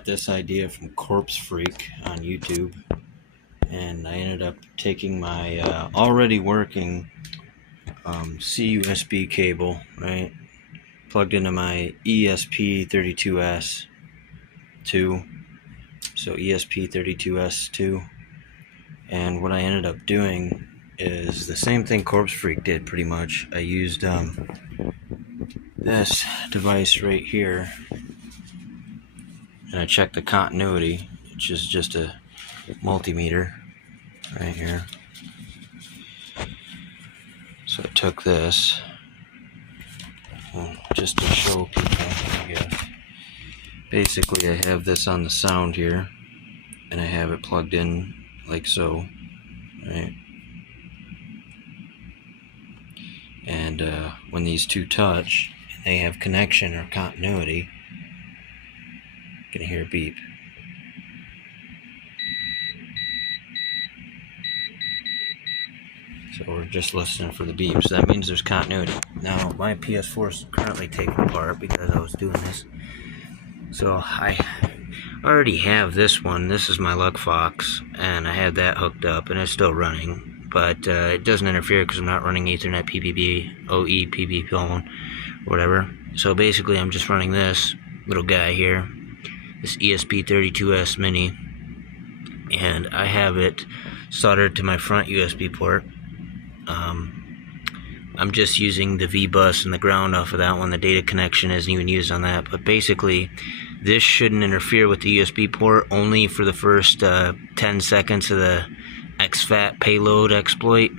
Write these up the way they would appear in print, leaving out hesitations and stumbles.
got this idea from Corpse Freak on YouTube, and I ended up taking my already working CUSB cable, right, plugged into my ESP32S2, so ESP32S2, and what I ended up doing is the same thing Corpse Freak did pretty much. I used this device right here, and I checked the continuity, which is just a multimeter right here. So I took this just to show people, I guess. Basically, I have this on the sound here, and I have it plugged in like so, right? And when these two touch, they have connection or continuity. You can hear a beep. So we're just listening for the beeps. That means there's continuity. Now, my Ps4 is currently taken apart because I was doing this. So I already have this one. This is my Luck Fox, and I had that hooked up, and it's still running. But it doesn't interfere because I'm not running Ethernet, PPB, OE, PB phone, whatever. So basically, I'm just running this little guy here, this ESP32S Mini, and I have it soldered to my front USB port. I'm just using the V-bus and the ground off of that one. The data connection isn't even used on that. But basically, this shouldn't interfere with the USB port, only for the first 10 seconds of the exFAT payload exploit.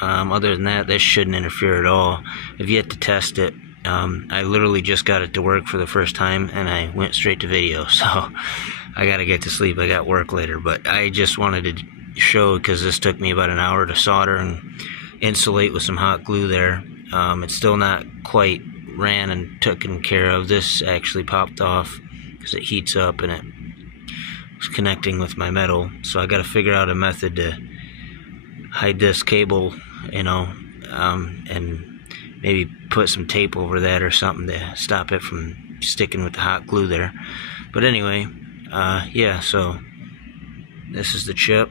Other than that, this shouldn't interfere at all. I've yet to test it. I literally just got it to work for the first time, and I went straight to video. So I got to get to sleep. I got work later. But I just wanted to show, because this took me about an hour to solder and insulate with some hot glue there. It's still not quite ran and taken care of. This actually popped off because it heats up and it was connecting with my metal. So I got to figure out a method to hide this cable, you know, and maybe put some tape over that or something to stop it from sticking with the hot glue there. But anyway, yeah, so this is the chip.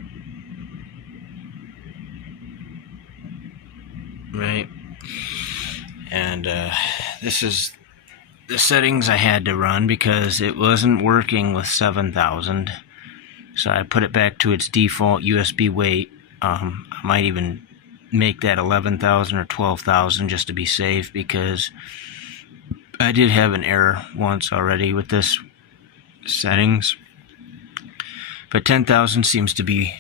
Right, and this is the settings I had to run because it wasn't working with 7,000, so I put it back to its default USB weight. I might even make that 11,000 or 12,000 just to be safe, because I did have an error once already with this settings, but 10,000 seems to be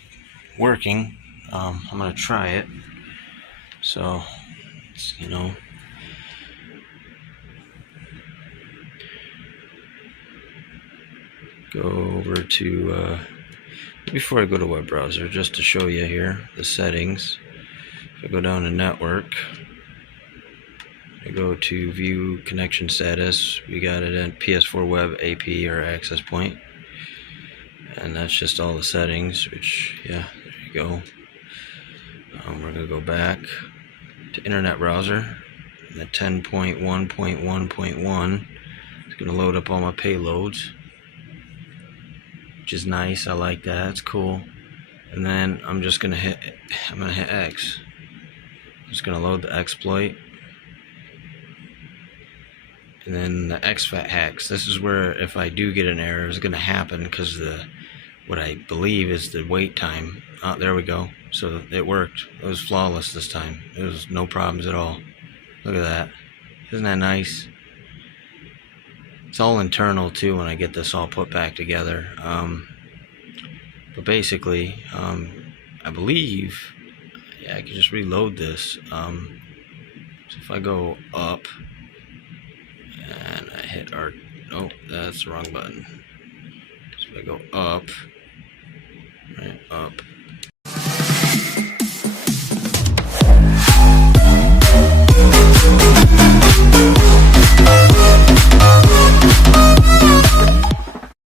working. I'm gonna try it. So, you know, go over to, before I go to web browser, just to show you here, the settings. If I go down to network, I go to view connection status, we got it in Ps4 web AP or access point. And that's just all the settings, which, yeah, there you go. We're going to go back to internet browser, the 10.1.1.1. It's going to load up all my payloads, which is nice. I like that. It's cool. And then I'm just going to hit X. I'm just going to load the exploit. And then the exFAT hacks. This is where, if I do get an error, it's going to happen because what I believe is the wait time. Oh, there we go. So it worked. It was flawless this time. It was no problems at all. Look at that. Isn't that nice? It's all internal too when I get this all put back together. But basically, I believe, yeah, I can just reload this. So if I go up and I hit R, oh, that's the wrong button. So if I go up, right, up,